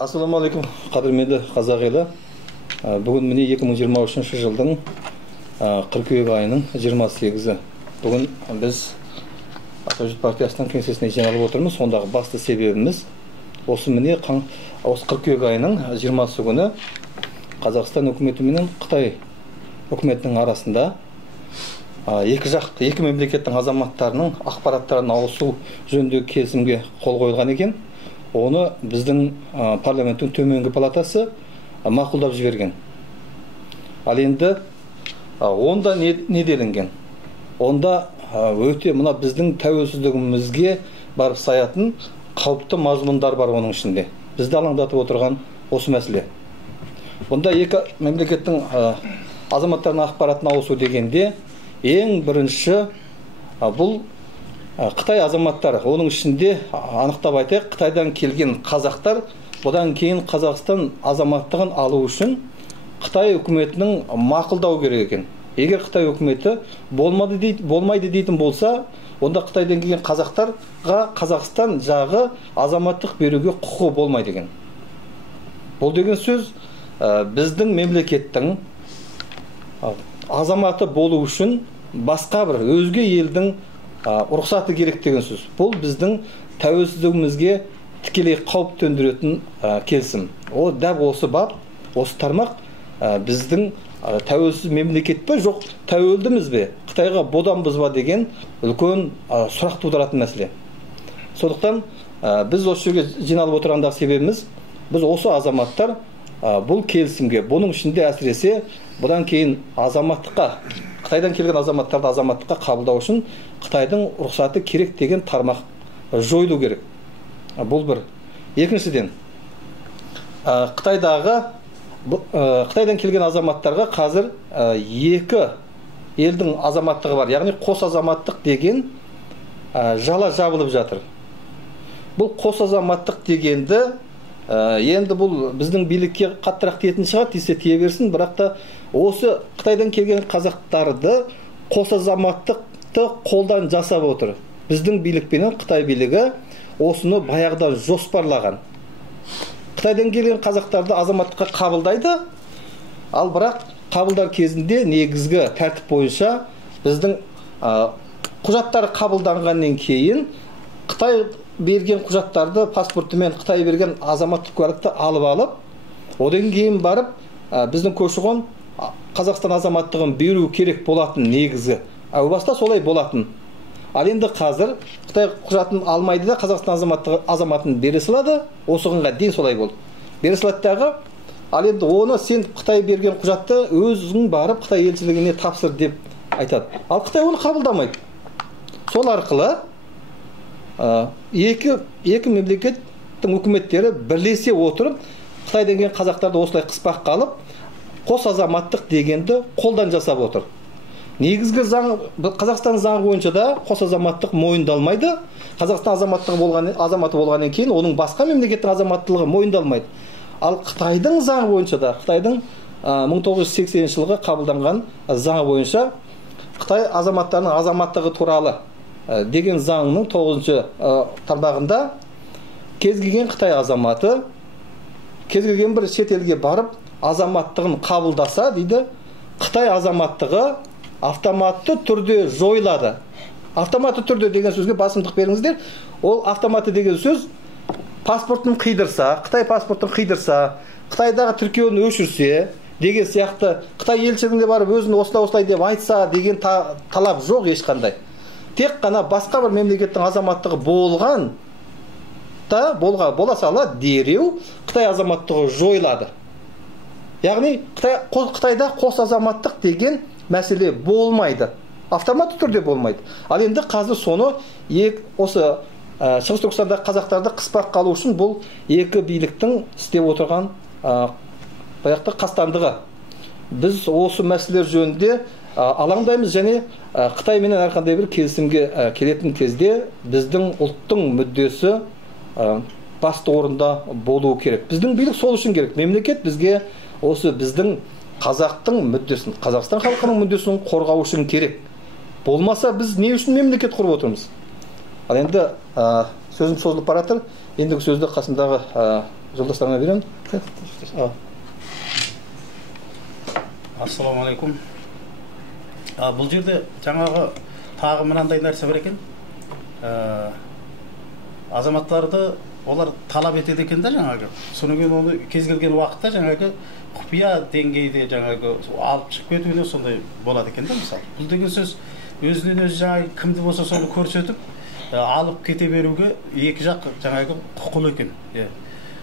Ассалаумағалейкум, қадірменді қазақ елі. Бүгін міне 2023 жылдың қыркүйек айының 28-і. Бүгін біз Атажұрт партиясының кеңсесіне жиналып отырмыз. Сондағы басты себебіміз осы міне осы қыркүйек айының 20-сы күні Қазақстан үкіметі менен Қытай үкіметінің арасында екі мемлекеттің азаматтарының ақпараттарын алысу жөніндегі келісімге қол қойылған екен. Оны біздің парламенттің төменгі палатасы мақұлдап жіберген. Ал енді онда не делінген? Онда өте мына біздің тәуелсіздігімізге барып саятын қауіпті мазмұндар бар оның ішінде. Бізді алаңдатып отырған осы мәселе. Бұнда екі мемлекеттің азаматтарының ақпаратын алысу дегенде ең бірінші бұл Қытай азаматтары, оның ішінде анықтап айтайық, Қытайдан келген қазақтар бұдан кейін Қазақстан азаматтығын алу үшін Қытай үкіметінің мақұлдау керек екен. Егер Қытай үкіметі болмайды дейтін болса, онда Қытайдан келген қазақтарға Қазақстан жағы азаматтық беруге құқығы болмайды екен. Бұл деген сөз біздің мемлекеттің азаматы болу үшін басқа бір өзге елдің рұқсаты керек деген сөз. Бұл біздің тәуелсіздігімізге тікелей қауіп төндіретін келісім. Ол дәп осы бап, осы тармақ біздің тәуелсіз мемлекет пе, жоқ тәуелдіміз бе, Қытайға боданбыз ба деген үлкен сұрақ тудыратын мәселе. Сондықтан біз осы жерге жиналып отырғандағы себебіміз, біз осы азаматтар бұл келісімге, бұның ішінде әсіресе бұдан кейін азаматтыққа, Қытайдан келген азаматтарды азаматтыққа қабылдау үшін Қытайдың рұқсаты керек деген тармақ жойылу керек. Бұл бір. Екіншіден, Қытайдан келген азаматтарға қазір екі елдің азаматтығы бар. Яғни қос азаматтық деген жала жабылып жатыр. Бұл қос азаматтық дегенді енді бұл біздің билікке қаттырақ тиетін шығар, тисе тие берсін, бірақ та осы Қытайдан келген қазақтарды қос азаматтықты қолдан жасап отыр. Біздің билікпенен Қытай билігі осыны баяғыдан жоспарлаған. Қытайдан келген қазақтарды азаматтыққа қабылдайды, ал бірақ қабылдар кезінде негізгі тәртіп бойынша біздің құжаттары қабылданғаннан кейін Қытай берген құжаттарды, паспорты мен Қытай берген азаматтық куәлікті алып, одан кейін барып біздің көші-қон Қазақстан азаматтығын беру керек болатын негізі. Әу баста солай болатын. Ал енді қазір Қытай құжатын алмайды да Қазақстан азаматын бере салады, осығанға дейін солай болды. Бере салады дағы, ал енді оны сен Қытай берген құжатты өзің барып Қытай елшілігіне тапсыр деп айтады. Ал Қытай оны қабылдамайды. Сол арқылы екі мемлекеттің үкіметтері бірлесе отырып Қытайдан келген қазақтарды осылай қыспақ қалып, қос азаматтық дегенді қолдан жасап отыр. Негізгі заң, Қазақстан заңы бойынша да қос азаматтық мойындалмайды. Қазақстан азаматы болғаннан кейін оның басқа мемлекеттің азаматтылығы мойындалмайды. Ал Қытайдың заңы бойынша да, Қытайдың 1980 жылғы қабылданған заңы бойынша Қытай азаматтарының азаматтығы туралы деген заңның 9-шы тармағында кез келген Қытай азаматы кез келген бір шет елге барып азаматтығын қабылдаса дейді, Қытай азаматтығы автоматты түрде жойылады. Автоматты түрде деген сөзге басымдық беріңіздер. Ол автоматты деген сөз паспортын қидырса, Қытай паспортын қидырса, Қытайдағы тіркеуін өшірсе деген сияқты, Қытай елшілігіне барып өзін осылай деп айтса деген талап жоқ ешқандай. Тек қана басқа бір мемлекеттің азаматтығы бола сала дереу Қытай азаматтығы жойылады. Яғни Қытайда қос азаматтық деген мәселе болмайды. Автоматты түрде болмайды. Ал енді қазір соны осы Шығыс Түркістандағы қазақтарды қыспақ қалу үшін бұл екі биліктің істеп отырған баяқты қастандығы. Біз осы мәселелер жөнінде алаңдаймыз және Қытай менен әрқандай бір келісімге келетін кезде біздің ұлттың мүддесі басты орында болуы керек. Біздің билік сол үшін керек. Мемлекет бізге осы біздің қазақтың мүддесін, Қазақстан халқының мүддесін қорғау үшін керек. Болмаса біз не үшін мемлекет құрып отырмыз? Ал енді сөзім созылып бара жатыр. Ендігі сөзді қасымдағы жолдастарыңа беремін. Ассалаумағалейкум. Бұл жерде жаңағы тағы мынандай нәрсе бар екен. Азаматтарды олар талап етеді екен да жаңағы. Содан кейін оны кез келген уақытта жаңағы құпия деңгейде жаңағы алып шығып кетуіне сондай болады екен да мысалы. Бұл деген сөз өзінен өзі жаңағы кімді болса соны көрсетіп алып кете беруге екі жақ жаңағы құқылы екен.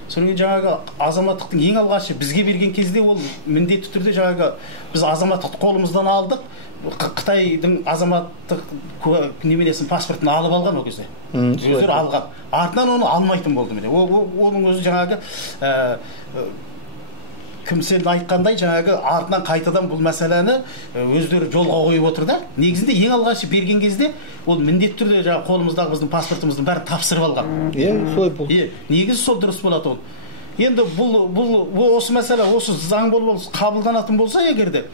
Содан кейін жаңағы азаматтықтың ең алғашы бізге берген кезде ол міндетті түрде жаңағы біз азаматтықты қолымыздан алдық. Қытайдың азаматтық неменесін паспортын алып алған ол кезде. Өздері алған. Артынан оны алмайтын болды міне. Оның өзі жаңағы кім сен айтқандай жаңағы артынан қайтадан бұл мәселені өздері жолға қойып отыр да. Негізінде ең алғашы берген кезде ол міндетті түрде жаңағы қолымыздағы біздің паспортымыздың бәрін тапсырып алған. Негізі сол дұрыс болады ол. Енді бұл осы мәселе осы заң болып қабылданатын болса егерде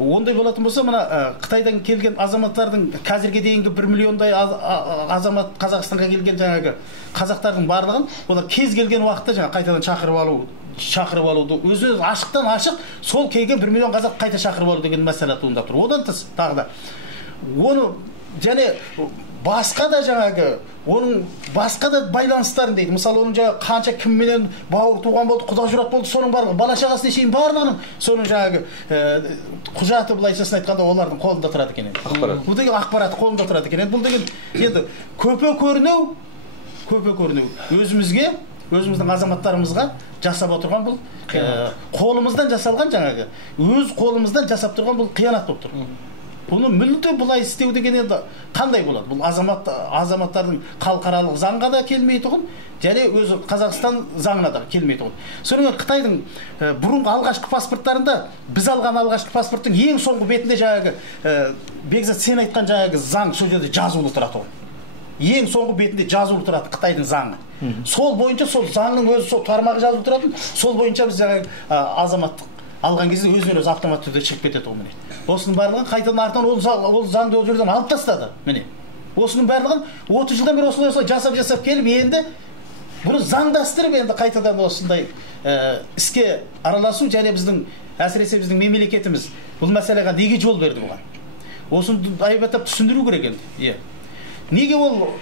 ондай болатын болса, мына Қытайдан келген азаматтардың қазірге дейінгі 1 миллиондай азамат Қазақстанға келген жаңағы қазақтардың барлығын олар кез келген уақытта жаңа қайтадан шақырып алуды өзі ашықтан ашық сол келген 1 миллион қазақ қайта шақырып алу деген мәселе туындап тұр. Одан тыс тағы да оны және басқа да жаңағы оның басқа да байланыстарын дейді. Мысалы оның жаңағы қанша кімменен бауыр туған болды, құда жұрат болды, соның барлығы бала шағасына шейін барлығының соның жаңағы құжаты былайшасын айтқанда олардың қолында тұрады екен. Бұл деген ақпарат қолында тұрады екен. Бұл деген енді көпе көрінеу өзімізге, өзіміздің азаматтарымызға жасап отырған бұл қолымыздан жасалған жаңағы өз қолымыздан жасап тұрған бұл қиянат болып тұр. Бұны мүлде бұлай істеу деген енді қандай болады? Бұл азаматтардың халықаралық заңға да келмей тұғын, және өзі Қазақстан заңына да келмей тұғын. Содан Қытайдың бұрынғы алғашқы паспорттарында біз алған алғашқы паспорттың ең соңғы бетінде жаңағы Бекзат сен айтқан жаңағы заң сол жерде жазулы тұрады ғой. Ең соңғы бетінде жазулы тұрады Қытайдың заңы. Сол бойынша сол заңның өзі сол тармағы жазулы тұратын, сол бойынша біз жаңағы азаматтық алған кезде өзінен өзі автоматты түрде шығып кетеді ол міне. Осының барлығын қайтадан артынан ол заңды ол жерден алып тастады міне. Осының барлығын 30 жылдан бері осылай жасап келіп енді бұны заңдастырып енді қайтадан осындай іске араласу және біздің әсіресе біздің мемлекетіміз бұл мәселеге неге жол берді бұған? Осыны айбаттап түсіндіру керек енді. Неге ол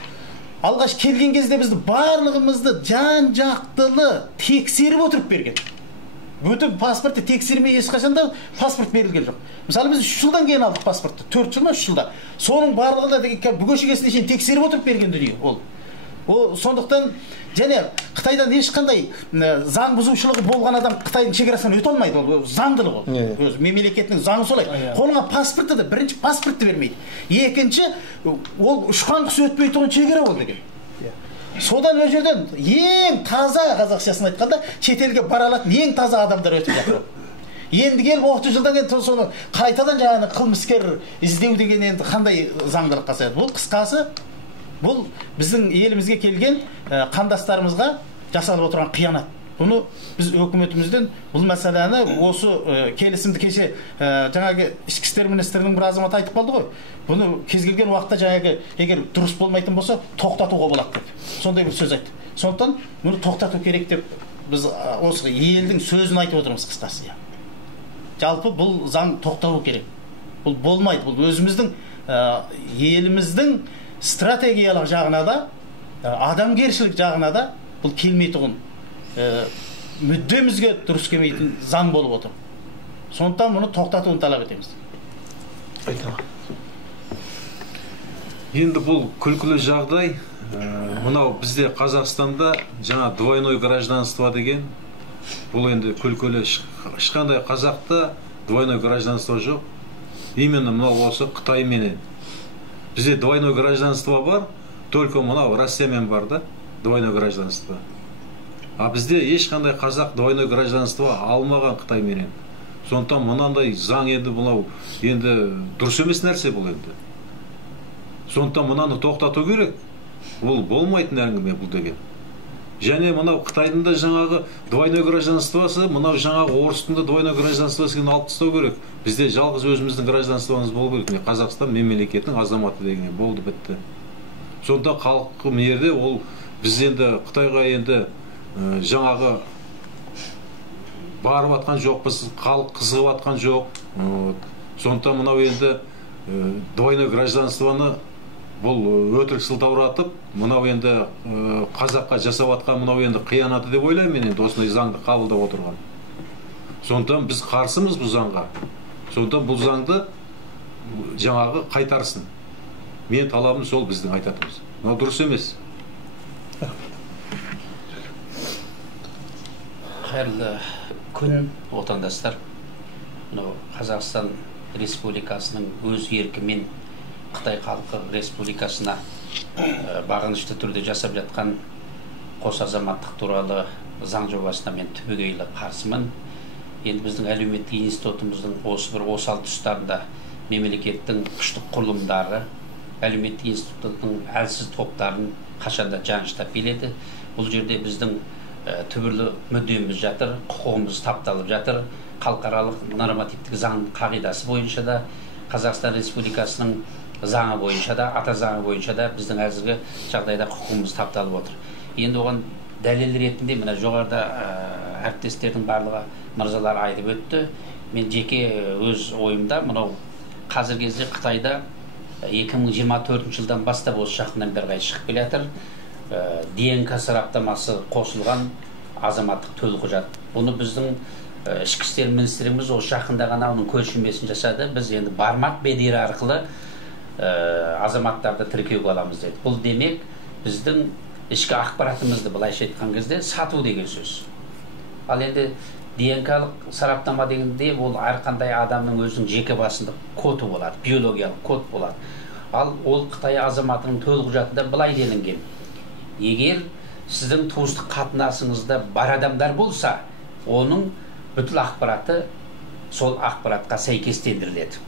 алғаш келген кезде бізді барлығымызды жан-жақтылы тексеріп отырып берген? Бүтін паспортты тексермей ешқашанда паспорт берілген жоқ. Мысалы біз 3 жылдан кейін алдық паспортты, 4 жыл ма 3 жылда. Соның барлығында бүгешігесіне шейін тексеріп отырып берген дүние ол. Сондықтан және Қытайдан ешқандай заң бұзушылығы болған адам Қытайдың шекарасынан өте алмайды, ол заңдылық ол. Өз мемлекетінің заңы солай. Қолыңа паспортты да бірінші паспортты бермейді. Екінші ол ұшқан құс өтпей тұрған шекара ол деген. Содан өз жерден ең таза қазақшасын айтқанда шетелге бара алатын ең таза адамдар өтіп жатыр. Енді келіп 30 жылдан кейін соны қайтадан жаңағы қылмыскер іздеу деген енді қандай заңдылыққа саяды? Бұл қысқасы бұл біздің елімізге келген қандастарымызға жасалып отырған қиянат. Бұны біз өкіметімізден бұл мәселені осы келісімді кеше жаңағы ішкі істер министрінің бір азаматы айтып қалды ғой. Бұны кез келген уақытта жаңағы егер дұрыс болмайтын болса тоқтатуға болады деп. Сондай бір сөз айтты. Сондықтан бұны тоқтату керек деп біз осы елдің сөзін айтып отырмыз қысқасы. Жалпы бұл заң тоқтауы керек. Бұл болмайды. Бұл өзіміздің еліміздің стратегиялық жағына да, адамгершілік жағына да бұл келмейтұғын мүддемізге дұрыс келмейтін заң болып отыр. Сондықтан мұны тоқтатуын талап етеміз. Енді бұл күлкілі жағдай. Мынау бізде Қазақстанда жаңа двойной гражданство деген, бұл енді күлкілі. Ешқандай қазақта двойной гражданство жоқ. Именно мынау осы Қытайменен. Бізде двойной гражданство бар, только мынау Россиямен бар да, двойной гражданство. А бізде ешқандай қазақ двойной гражданство алмаған Қытайменен. Сондықтан мынандай заң енді мынау енді дұрыс емес нәрсе бұл енді. Сондықтан мынаны тоқтату керек. Бұл болмайтын әңгіме бұл деген. Және мынау Қытайдың да жаңағы двойной гражданствосы, мынау жаңағы орыстың да двойной гражданствосын алып тастау керек. Бізде жалғыз өзіміздің гражданствомыз болу керек. Қазақстан мемлекетінің азаматы деген болды бітті. Сондықтан халықтың ерде ол біз енді Қытайға енді жаңағы барып атқан жоқпыз, халық қызығып атқан жоқ. Сондықтан мынау енді двойной гражданствоны бұл өтірік сылтауратып, мынау енді қазаққа жасап атқан мынау енді қиянаты деп ойлаймын мен енді осындай заңды қабылдап отырған. Сондықтан біз қарсымыз бұл заңға. Сондықтан бұл заңды жаңағы қайтарсын. Мен талабым сол біздің айтатымыз. Мынау дұрыс емес. Қайырлы күн, отандастар. Қазақстан Республикасының өз еркімен Қытай Халқы Республикасына бағынышты түрде жасап жатқан қос азаматтық туралы заң жобасына мен түбегейлі қарсымын. Енді біздің әлеуметтік институтымыздың осы бір осал тұстарында мемлекеттің күштік құрылымдары әлеуметтік институттың әлсіз топтарын қашанда жаныштап келеді. Бұл жерде біздің түбірлі мүддеміз жатыр, құқығымыз тапталып жатыр. Халықаралық нормативтік заң қағидасы бойынша да, Қазақстан Республикасының заңы бойынша да, ата заңы бойынша да біздің әзіргі жағдайда құқығымыз тапталып отыр. Енді оған дәлел ретінде мына жоғарыда әріптестердің барлығы мырзалар айтып өтті. Мен жеке өз ойымда мынау қазіргі кезде Қытайда 2024 жылдан бастап осы жақыннан бері қарай шығып келе жатыр. ДНК сараптамасы қосылған азаматтық төлқұжат. Бұны біздің ішкі істер министрлігіміз осы жақында ғана оның көшірмесін жасады. Біз енді бармақ бедері арқылы азаматтарды тіркеуге аламыз деді. Бұл демек біздің ішкі ақпаратымызды былайша айтқан кезде сату деген сөз. Ал енді ДНК-лық сараптама дегенде ол әрқандай адамның өзінің жеке басында коды болады, биологиялық код болады. Ал ол Қытай азаматының төлқұжатында былай делінген: егер сіздің туыстық қатынасыңызда бар адамдар болса, оның бүткіл ақпараты сол ақпаратқа сәйкестендіріледі.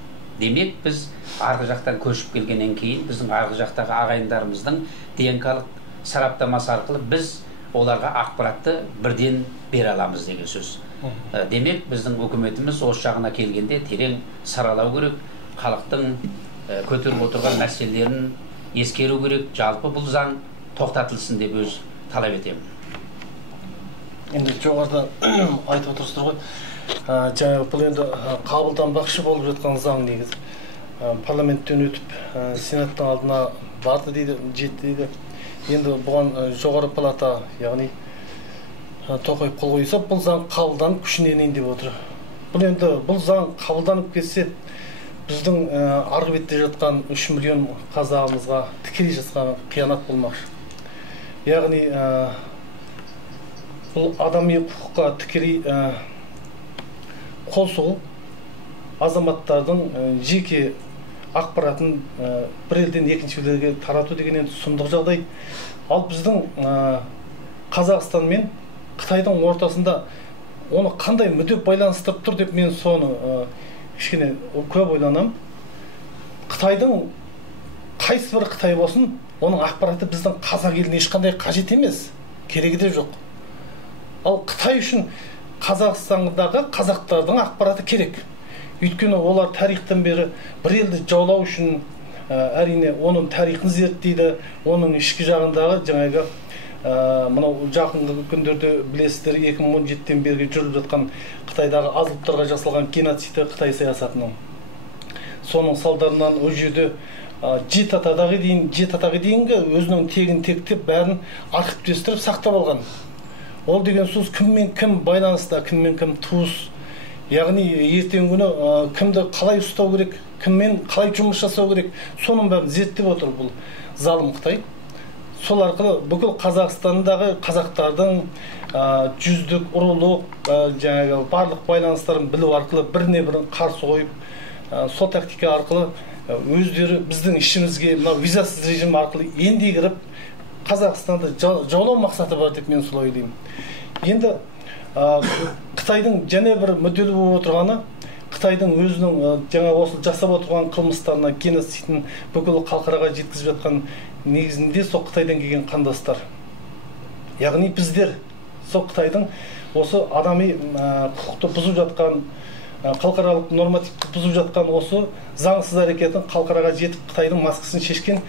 Демек, біз арғы жақтан көшіп келгеннен кейін, біздің арғы жақтағы ағайындарымыздың ДНК-лық сараптамасы арқылы біз оларға ақпаратты бірден бере аламыз деген сөз. Демек, біздің үкіметіміз осы жағына келгенде терең саралау керек, халықтың көтеріп отырған мәселелерін ескеру керек. Жалпы бұл заң тоқтатылсын деп өз талап етемін. Енді жоғарыда айтып отырсыздар ғой, жаңағы бұл енді қабылданбақшы болып жатқан заң негізі. Парламенттен өтіп, сенаттың алдына барды дейді, жетті дейді. Енді бұған жоғары палата, яғни Тоқаев қол қойса, бұл заң қабылданып күшіне енейін деп отыр. Бұл заң қабылданып кетсе, біздің арғы бетте жатқан 3 миллион қазағымызға тікелей жасаған қиянат болмақшы. Яғни бұл адами құқыққа тікелей қол соғу, азаматтардың жеке ақпаратын бір елден екінші елге тарату деген енді сұмдық жағдай. Ал біздің Қазақстан мен Қытайдың ортасында оны қандай мүдде байланыстырып тұр деп мен соны кішкене көп ойланамын. Қытайдың қайсы бір Қытай болсын, оның ақпараты біздің қазақ еліне ешқандай қажет емес, керегі де жоқ. Ал Қытай үшін Қазақстандағы қазақтардың ақпараты керек. Өйткені олар тарихтан бері бір елді жаулау үшін әрине оның тарихын зерттейді, оның ішкі жағындағы жаңағы мынау жақынғы күндерде білесіздер 2017-тен бері жүріп жатқан Қытайдағы аз ұлттарға жасалған геноциді Қытай саясатының. Соның салдарынан ол жерде жеті атаға дейінгі өзінің тегін тектеп бәрін архивтестіріп сақтап алған. Ол деген сөз кіммен кім байланыста, кіммен кім туыс. Яғни ертеңгі күні кімді қалай ұстау керек, кіммен қалай жұмыс жасау керек, соның бәрін зерттеп отыр бұл залым Қытай. Сол арқылы бүкіл Қазақстандағы қазақтардың жүздік, ұрылық, жаңағы барлық байланыстарын білу арқылы біріне бірін қарсы қойып, сол тактика арқылы өздері біздің ішімізге визасыз режим арқылы енді кіріп Қазақстанды жаулау мақсаты бар деп мен солай ойлаймын. Енді Қытайдың және бір мүдделі болып отырғаны, Қытайдың өзінің жаңа осы жасап отырған қылмыстарына, геноцидін бүкіл халықараға жеткізіп жатқан негізінде сол Қытайдан келген қандастар. Яғни біздер сол Қытайдың осы адами құқықты бұзып жатқан, халықаралық нормативті бұзып жатқан осы заңсыз әрекетін халықараға жетіп Қытайдың маскасын шешкен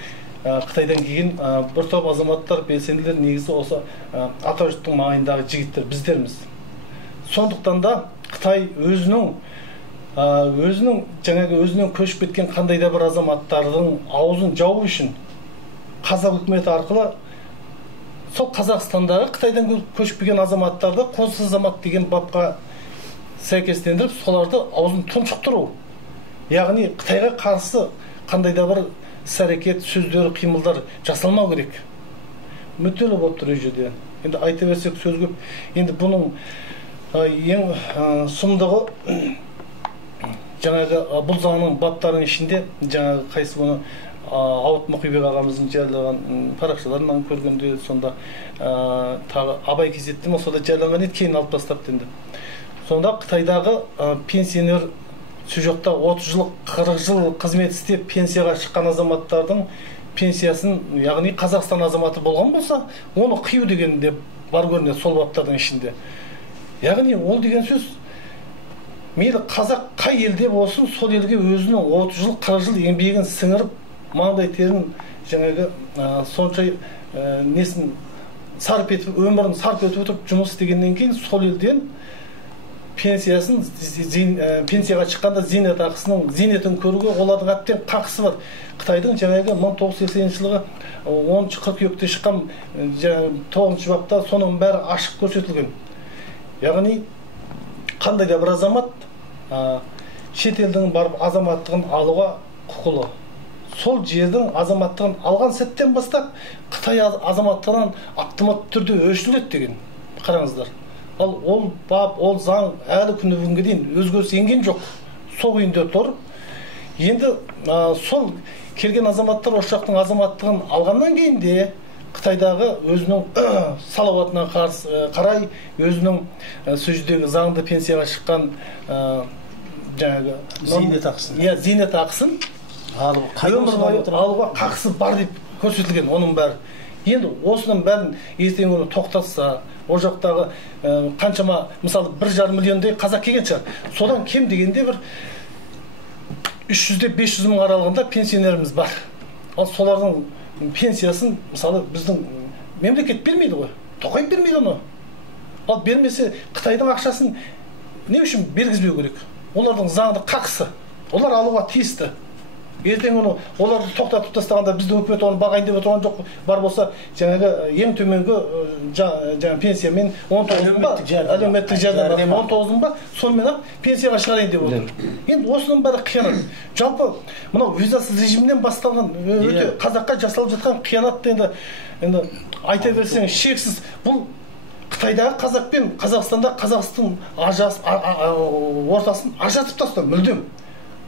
Қытайдан келген бір топ азаматтар, белсенділер негізі осы Атажұрттың маңайындағы жігіттер, біздерміз. Сондықтан да Қытай өзінің көшіп кеткен қандай да бір азаматтардың аузын жауып үшін қазақ үкіметі арқылы сол Қазақстандағы Қытайдан көшіп келген азаматтарды қос азамат деген бапқа сәйкестендіріп, соларды аузын тұншықтыру. Яғни Қытайға қарсы қандай да бір іс-әрекет, сөздер, қимылдар жасалмау керек. Мүдделі болып тұр жерде. Енді айта берсек сөз көп. Енді бұның ең сұмдығы жаңағы бұл заңның баптарының ішінде жаңағы қайсы бұны Ауыт Мұқибек ағамыздың жариялаған парақшаларынан көргенде, сонда тағы Абай кезетті ме сода жарияланған еді, кейін алып тастапты енді. Сонда Қытайдағы пенсионер сол жақта 30 жыл, 40 жыл қызмет істеп пенсияға шыққан азаматтардың пенсиясын, яғни Қазақстан азаматы болған болса, оны қию деген де бар көрінеді сол баптардың ішінде. Яғни ол деген сөз, мейлі қазақ қай елде болсын, сол елге өзінің 30 жыл, 40 жыл еңбегін сіңіріп, маңдай терін жаңағы сонша несін сарп етіп, өмірін сарп етіп отырып жұмыс істегеннен кейін сол елден пенсиясын, пенсияға шыққанда зейнет ақысының зейнетін көруге олардың әбден қақысы бар. Қытайдың жаңағы 1980 жылғы 10 қыркүйекте шыққан 9 бапта соның бәрі ашық көрсетілген. Яғни қандай да бір азамат шет елдің барып азаматтығын алуға құқылы. Сол жердің азаматтығын алған сәттен бастап Қытай азаматтығынан автоматты түрде өшіріледі деген. Қараңыздар. Ал ол бап, ол заң әлі күні бүгінге дейін өзгеріс енген жоқ. Сол күйінде тұр. Енді сол келген азаматтар осы жақтың азаматтығын алғаннан кейін де Қытайдағы өзінің салауатына қарай, өзінің сол жердегі заңды пенсияға шыққан жаңағы зейнет ақысын. Иә, зейнет ақысын өмір бойы алуға қақысы бар деп көрсетілген оның бәрі. Енді осының бәрін ертең күні тоқтатса, о жақтағы қаншама, мысалы 1,5 миллиондай қазақ келген шығар. Содан кем дегенде бір 300-500 мың аралығында пенсионеріміз бар. Ал солардың пенсиясын, мысалы, біздің мемлекет бермейді ғой. Тоқаев бермейді оны. Ал бермесе, Қытайдың ақшасын не үшін бергізбеу керек? Олардың заңды қақысы. Олар алуға тиісті. Ертең оны оларды тоқтатып тастағанда біздің үкімет оны бағайын деп отырған жоқ. Бар болса, жаңағы ең төменгі жаңа пенсиямен 19 әлеуметтік жәрдемақы 19 ба, сонымен пенсияға шығарайын деп отыр. Енді осының бәрі қиянат. Жалпы мынау визасыз режимнен басталған өте қазаққа жасалып жатқан қиянатты енді айта берсең шексіз. Бұл Қытайдағы қазақ пен Қазақстанда Қазақстан ортасын ажыратып тастау мүлдем.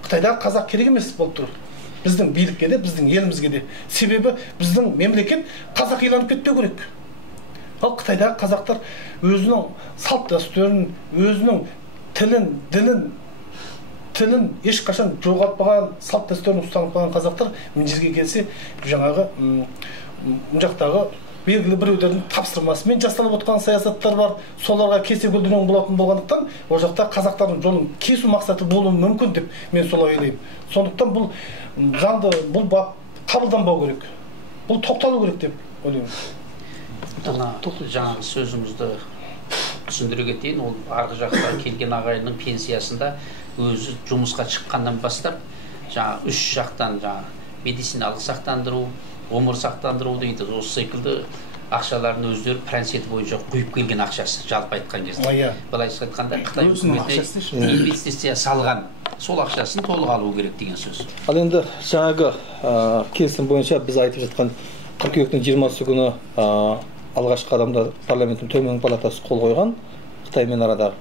Қытайдағы қазақ керек емес болып тұр. Біздің билікке де, біздің елімізге де. Себебі біздің мемлекет қазақиланып кетпеу керек. Ал Қытайдағы қазақтар өзінің салт дәстүрін, өзінің тілін ешқашан жоғалтпаған, салт дәстүрін ұстанып қалған қазақтар мына жерге келсе, жаңағы жақтағы белгілі біреулердің тапсырмасымен жасалып отырған саясаттар бар. Соларға кесе көлденең болатын болғандықтан, ол жақта қазақтардың жолын кесу мақсаты болуы мүмкін деп мен солай ойлаймын. Сондықтан бұл заңды, бұл бап қабылданбау керек. Бұл тоқталу керек деп ойлаймын. Жаңағы сөзімізді түсіндіре кетейін. Ол арғы жақта келген ағайынның пенсиясында өзі жұмысқа шыққаннан бастап, жаңағы 3 жақтан медициналық сақтандыру, ғұмыр сақтандыру дейді, осы секілді ақшаларын өздері проценті бойынша құйып келген ақшасы, жалпы айтқан кезде. Былайша айтқанда Қытай үкіметі инвестиция салған, сол ақшасын толық алу керек деген сөз. Ал енді жаңағы келісім бойынша біз айтып жатқан қыркүйектің 20-сы күні алғашқы адамда парламенттің төменгі палатасы қол қойған Қытаймен арадағы.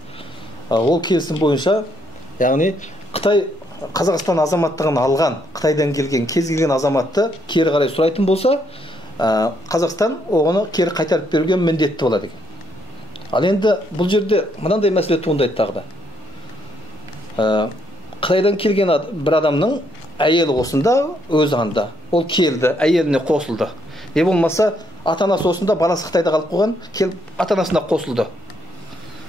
Ол келісім бойынша, яғни Қытай Қазақстан азаматтығын алған, Қытайдан келген кез келген азаматты кері қарай сұрайтын болса, Қазақстан оны кері қайтарып беруге міндетті болады екен. Ал енді бұл жерде мынандай мәселе туындайды тағы да. Қытайдан келген бір адамның әйелі осында, өз анда. Ол келді, әйеліне қосылды. Не болмаса, ата-анасы осында, баласы Қытайда қалып қойған, келіп ата-анасына қосылды.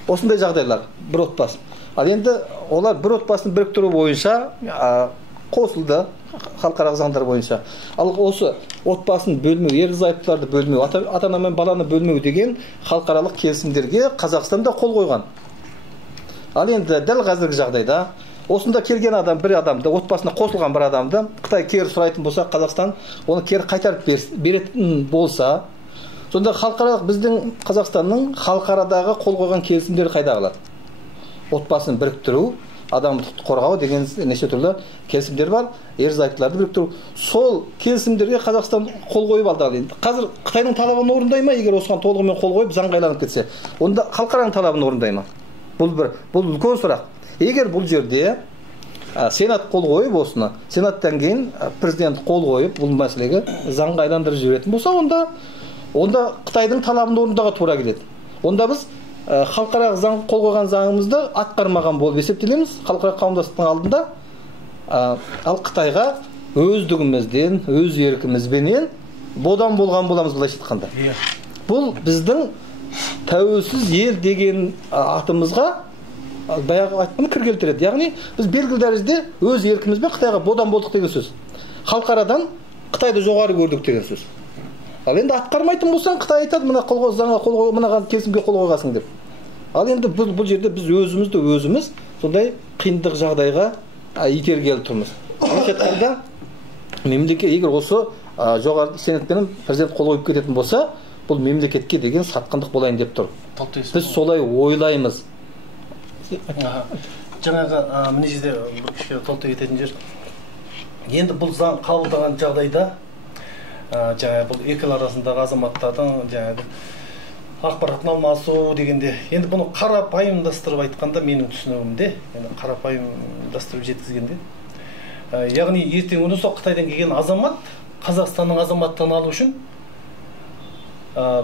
Осындай жағдайлар, бір отбасы. Ал енді олар бір отбасын біріктіру бойынша қосылды халықаралық заңдар бойынша. Ал осы отбасын бөлмеу, ерлі зайыптыларды бөлмеу, ата-ана мен баланы бөлмеу деген халықаралық келісімдерге Қазақстан да қол қойған. Ал енді дәл қазіргі жағдайда осында келген адам, бір адамды, отбасына қосылған бір адамды Қытай кері сұрайтын болса, Қазақстан оны кері қайтарып беретін болса, сонда халықаралық біздің Қазақстанның халықарадағы қол қойған келісімдері қайда қалады? Отбасын біріктіру, адамды қорғау деген неше түрлі келісімдер бар, ерлі-зайыптыларды біріктіру. Сол келісімдерге Қазақстан қол қойып алды. Қазір Қытайдың талабын орындай ма? Егер осыған толығымен қол қойып заңға айланып кетсе, онда халықараның талабын орындай ма? Бұл үлкен сұрақ. Егер бұл жерде Сенат қол қойып осыны, Сенаттан кейін президент қол қойып бұл мәселеге заңға айландырып жіберетін болса, онда Қытайдың талабын орындауға тура келеді. Онда біз халықаралық заң қол қойған заңымызды атқармаған болып есептелеміз халықаралық қауымдастықтың алдында. Ал Қытайға өздігімізден, өз еркімізбенен бодан болған боламыз, былайша айтқанда. Бұл біздің тәуелсіз ел деген атымызға баяғы айтқанын кір келтіреді. Яғни біз белгілі дәрежеде өз еркімізбен Қытайға бодан болдық деген сөз. Халықарадан Қытайды жоғары көрдік деген сөз. Ал енді атқармайтын болсаң, Қытай айтады, мына заңға қол қой, мына келісімге қол қойғасың деп. Ал енді бұл жерде біз өзіміз сондай қиындық жағдайға итергелі тұрмыз. Айтқанда мемлекет егер осы жоғары сенатпен президент қол қойып кететін болса, бұл мемлекетке деген сатқындық болайын деп тұр. Біз солай ойлаймыз. Жаңағы мына жерде бір кішкене толтырып кететін жер. Енді бұл заң қабылдаған жағдайда жаңағы бұл екі ел арасындағы азаматтардың жаңағы ақпаратын алмасу дегенде, енді бұны қарапайымдастырып айтқанда менің түсінігімде, енді қарапайымдастырып жеткізгенде, яғни ертең күні сол Қытайдан келген азамат Қазақстанның азаматтығын алу үшін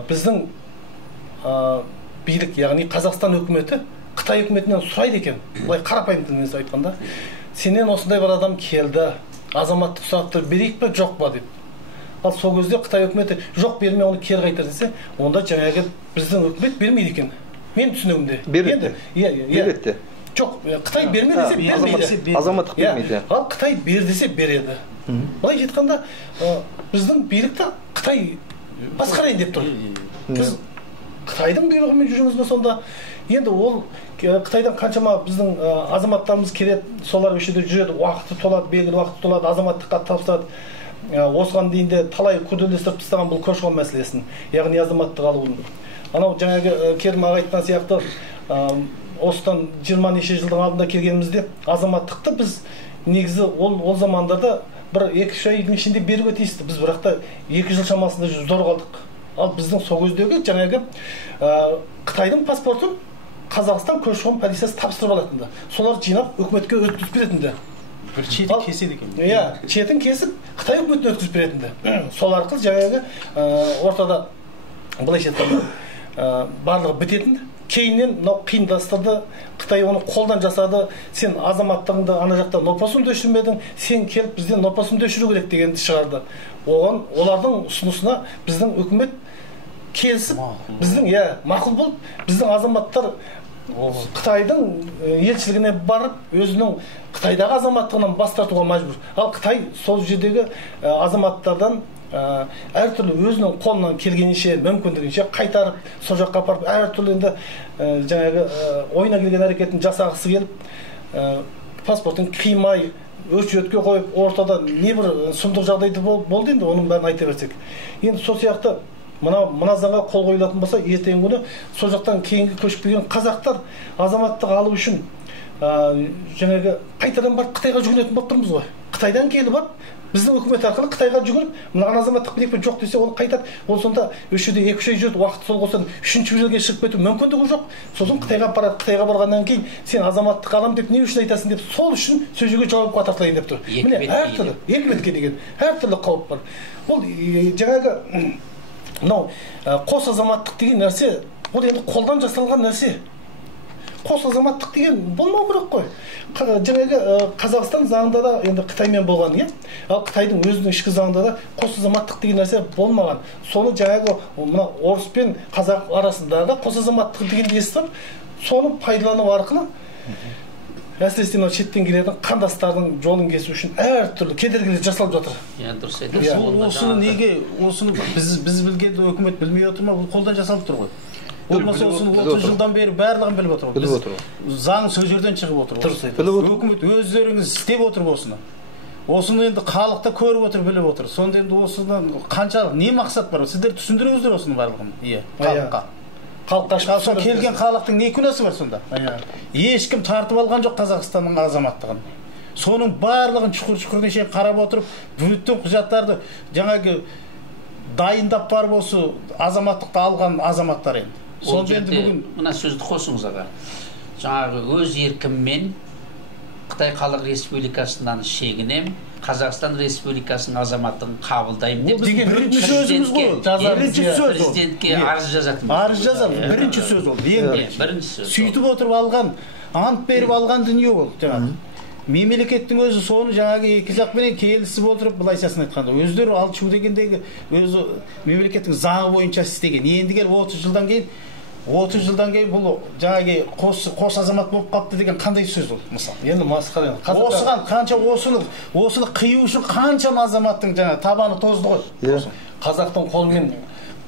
біздің билік, яғни Қазақстан үкіметі Қытай үкіметінен сұрайды екен, былай қарапайым тілмен айтқанда, сенен осындай бір адам келді, азаматтық сұрақтар берейік пе, жоқ па деп. Ал сол кезде Қытай үкіметі жоқ берме, оны кері қайтар десе, онда жаңағы біздің үкімет бермейді екен. Мен түсінігімде. Береді. Жоқ, Қытай берме десе бермейді. Азаматтық бермейді. Ал Қытай бер десе береді. Былай айтқанда біздің билікті Қытай басқарайын деп тұр. Біз Қытайдың бұйрығымен жүрміз бе сонда? Енді ол Қытайдан қаншама біздің азаматтарымыз келеді, солар осы жерде жүреді, уақыты толады, белгілі уақыты толады, азаматтыққа тапсырады. Осыған дейін де талай күрделестіріп тастаған бұл көші-қон мәселесін, яғни азаматтық алуын. Анау жаңағы Керім аға айтқан сияқты осыдан 20 неше жылдың алдында келгенімізде азаматтықты біз негізі ол замандарда бір 2-3 айдың ішінде беруге тиісті. Біз бірақ та 2 жыл шамасында зор қалдық. Ал біздің сол кездегі жаңағы Қытайдың паспортын Қазақстан көші-қон полициясы тапсырып алатынды. Солар жинап үкіметке өткізіп беретінді. Бір шетін кеседі екен. Иә, шетін кесіп Қытай үкіметіне өткізіп беретінді. Сол арқылы жаңағы ортада былайша айтқанда барлығы бітетінді. Кейіннен мынау қиындастырды, Қытай оны қолдан жасады, сен азаматтығыңды ана жақта нопасыңды өшірмедің, сен келіп бізден нопасыңды өшіру керек дегенді шығарды. Олардың ұсынысына біздің үкімет келісіп, біздің мақұл болып, біздің азаматтар Қытайдың елшілігіне барып, өзінің Қытайдағы азаматтығынан бас тартуға мәжбүр. Ал Қытай сол жердегі азаматтардан әртүрлі өзінің қолынан келгенше, мүмкіндігінше қайтарып, сол жаққа апарып, әртүрлі енді жаңағы ойына келген әрекетін жасағысы келіп, паспортын қимай, өшіретке қойып, ортада не бір сұмдық жағдайды болды енді, оның бәрін айта берсек. Енді сол сияқты мына заңға қол қойылатын болса, ертеңгі күні сол жақтан кейінгі көшіп келген қазақтар азаматтық алу үшін жаңағы қайтадан барып Қытайға жүгінетін болып тұрмыз ғой. Қытайдан келіп барып, біздің үкімет арқылы Қытайға жүгініп, мынаған азаматтық берейік пе жоқ десе, оны қайтады. Ол сонда осы жерде 2-3 ай жүреді, уақыт сол болса, 3-ші елге шығып кету мүмкіндігі жоқ. Сосын Қытайға барады, Қытайға барғаннан кейін сен азаматтық алам деп не үшін айтасың деп, сол үшін сол жерге жауапқа тартылайын деп тұр. Міне әртүрлі екіметке деген әртүрлі қауіп бар. Ол жаңағы мынау қос азаматтық деген нәрсе, ол енді қолдан жасалған нәрсе. Қос азаматтық деген болмау керек қой. Жаңағы Қазақстан заңында да енді Қытаймен болған, ал Қытайдың өзінің ішкі заңында да қос азаматтық деген нәрсе болмаған. Соны жаңағы мына орыс пен қазақ арасындағы қос азаматтық деген естіп, соны пайдалану арқылы әсіресе мынау шеттен келетін қандастардың жолын кесу үшін әртүрлі кедергілер жасалып жатыр. Дұрыс Осыны неге, осыны біз білгенде өкімет білмей отыр ма? Бұл қолдан жасалып тұр ғой. Болмаса осыны 30 жылдан бері барлығын біліп отыр. Біліп отыр. Заң сол жерден шығып отыр. Өкімет өздеріңіз істеп отыр осыны. Осыны енді халықта көріп отыр, біліп отыр. Сонда енді осыны қаншалық не мақсат бар? Сіздер түсіндіріңіздер осыны барлығын. Халыққа. Халыққа келген халықтың не күнәсі бар сонда? Ешкім тартып алған жоқ Қазақстанның азаматтығын. Соның барлығын шұқыр неше қарап отырып, bütün құжаттарды жаңағы дайындап барып осы азаматтықты алған азаматтар енді. Сонда енді бүгін мына сөзді қосыңыз аға. Жаңағы өз еркіммен Қытай Халық Республикасынан шегінем, Қазақстан Республикасының азаматтығын қабылдаймын деп бірінші сөзіміз ғой. Президентке арыз жазатын. Арыз жазамыз. Бірінші сөз ол. Бірінші сөз. Сөйтіп отырып алған, ант беріп алған дүние ол. Мемлекеттің өзі соны жаңағы екі жақпенен келісіп отырып былайшасын айтқанда өздері алчу дегендегі өзі мемлекеттің заңы бойынша істеген. Енді келіп 30 жылдан кейін бұл жаңағы қос азамат болып қапты деген қандай сөз ол мысалы? Енді масқара. Осыған қанша осыны қию үшін қаншама азаматтың жаңағы табаны тозды ғой. Қазақтың қолымен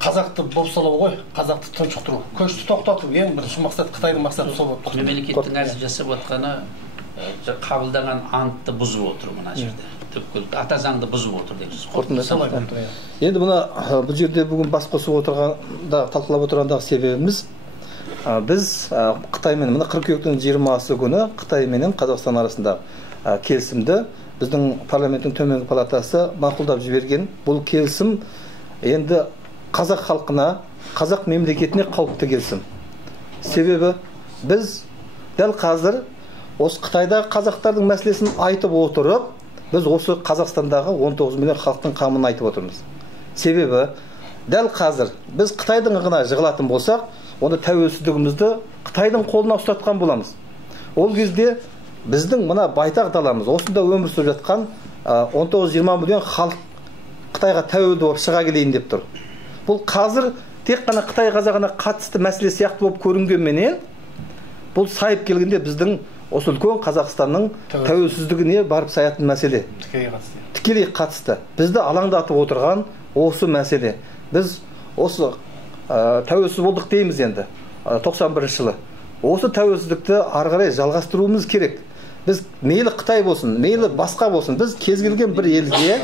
қазақты бопсалау ғой, қазақты тұншықтыру, көшті тоқтату ең бірінші мақсат, Қытайдың мақсаты сол болып тұр. Мемлекеттің әзір жасап отқаны қабылдаған антты бұзып отыр мына жерде. Ата заңды бұзып отыр дейсіз. Енді мына бұл жерде бүгін бас қосып отырғанда, талқылап отырғандағы себебіміз біз Қытаймен мына қыркүйектің 20-сы күні Қытай менен Қазақстан арасында келісімді біздің парламенттің төменгі палатасы мақұлдап жіберген. Бұл келісім енді қазақ халқына, қазақ мемлекетіне қауіпті келісім. Себебі біз дәл қазір осы Қытайдағы қазақтардың мәселесін айтып отырып, біз осы Қазақстандағы 19 миллион халықтың қамын айтып отырмыз. Себебі дәл қазір біз Қытайдың ғана жығылатын болсақ, онда тәуелсіздігімізді Қытайдың қолына ұстатқан боламыз. Ол кезде біздің мына байтақ даламыз, осында өмір сүріп жатқан 19-20 миллион халық Қытайға тәуелді болып шыға келейін деп тұр. Бұл қазір тек қана Қытай қазағына қатысты мәселе сияқты болып көрінгенменен, бұл сайып келгенде біздің осы үлкен Қазақстанның тәуелсіздігіне барып саятын мәселе. Тікелей қатысты. Бізді алаңдатып отырған осы мәселе. Біз осы тәуелсіз болдық дейміз енді 91 жылы. Осы тәуелсіздікті ары қарай жалғастыруымыз керек. Біз мейлі Қытай болсын, мейлі басқа болсын, біз кез келген бір елге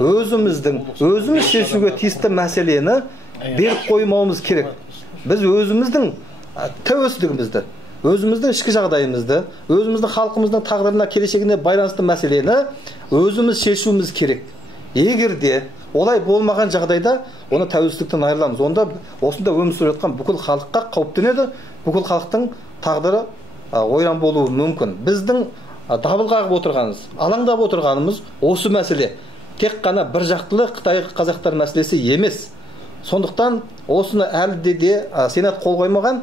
өзіміз шешуге тиісті мәселені беріп қоймауымыз керек. Біз өзіміздің тәуелсіздігімізді, өзіміздің ішкі жағдайымызды, өзіміздің халқымыздың тағдырына, келешегіне байланысты мәселені өзіміз шешуіміз керек. Егер де олай болмаған жағдайда оны тәуелсіздіктен айырыламыз. Онда осында өмір сүріп жатқан бүкіл халыққа қауіптенеді, бүкіл халықтың тағдыры ойран болуы мүмкін. Біздің дабыл қағып отырғанымыз, алаңдап отырғанымыз осы мәселе. Тек қана бір жақтылы Қытай қазақтар мәселесі емес. Сондықтан осыны әлі де Сенат қол қоймаған,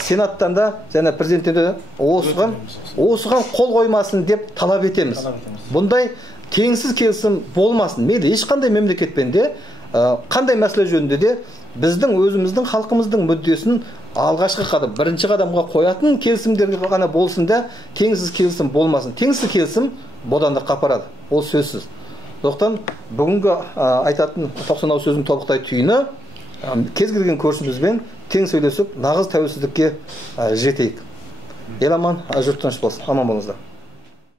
Сенаттан да және президенттен де осыған қол қоймасын деп талап етеміз. Бұндай теңсіз келісім болмасын. Мейлі ешқандай мемлекетпен де, қандай мәселе жөнінде де біздің өзіміздің халқымыздың мүддесін алғашқы қадам, бірінші қадамға қоятын келісімдерге ғана болсын да, теңсіз келісім болмасын. Теңсіз келісім бодандыққа апарады. Ол сөзсіз. Сондықтан бүгінгі айтатын 90 сөздің тобықтай түйіні кез келген көршімізбен тең сөйлесіп, нағыз тәуелсіздікке жетейік. Ел аман, жұрт тыныш болсын. Аман болыңыздар.